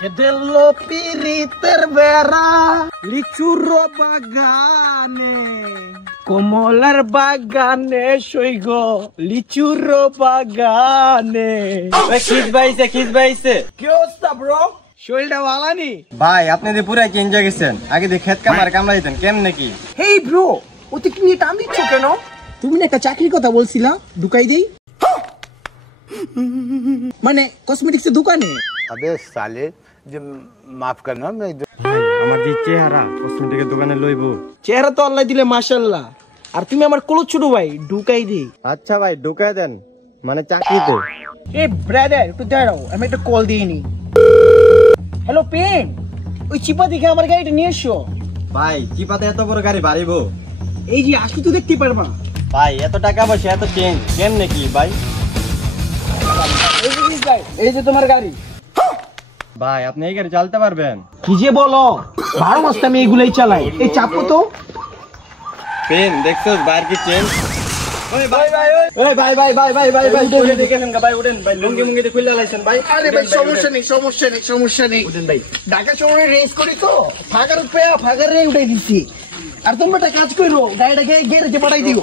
Dello piriter vera, লিচুর বাগানে, কমলার বাগানে সইগো, লিচুর বাগানে। খিস বাইছে কি অবস্থা ব্রো? শরীরটা ভালো নি? ভাই আপনি যে পুরাই চেঞ্জ হয়ে গেছেন। আগে দিয়ে খেত কামড়া দিতেন কেমনে কি? হেই ব্রো, ওতে কি নিয়ে টান দিচ্ছ কেন? তুমি না একটা চাকরির কথা বলছিলা, ঢুকাই দেই? মানে কসমেটিক্সের দোকানে? अबे साले जो माफ करना मैं আমার যে চেহারা কসমেটিকের দোকানে লইবো। চেহারা তো আল্লাহ দিলে মাশাআল্লাহ। আর তুমি আমার কোলো ছোট ভাই, ঢুকাই দেই। আচ্ছা ভাই ঢুকায় দেন, মানে চাকরিতে। এ ব্রাদার একটু দাঁড়াও, আমি একটা কল দিয়ে নি। হ্যালো পেন, ওই চিপা দিকে আমার গাড়িটা নিয়ে এসো। ভাই চিপাতে এত বড় গাড়ি বাড়িবো? এই যে আসলে তো দেখতে পারবা। ভাই এত টাকা পয়সা এত চেঞ্জ কেমনে কি ভাই? এই যে তোমার গাড়ি। ভাই আপনি এই গাড়ি চালাতে পারবেন? কি যে বলো, ভালো মস্ত আমি এগুলাই চালাই। এই চাপো তো। পেন দেখছো বাইর কি চেঞ্জ? ওই ভাই উঠে দেখেন ভাই, উঠেন ভাই, লুঙ্গি মুঙ্গি দিয়ে খুলে লাইছেন ভাই। আরে ভাই সমস্যা নেই। উঠেন ভাই, ঢাকা শহরে রেস করি তো, ফাঁকার রে উঠাই দিচ্ছি। আর তোমরা একটা কাজ করো, গাড়িটাকে গ্যারেজে পাঠাই দিও।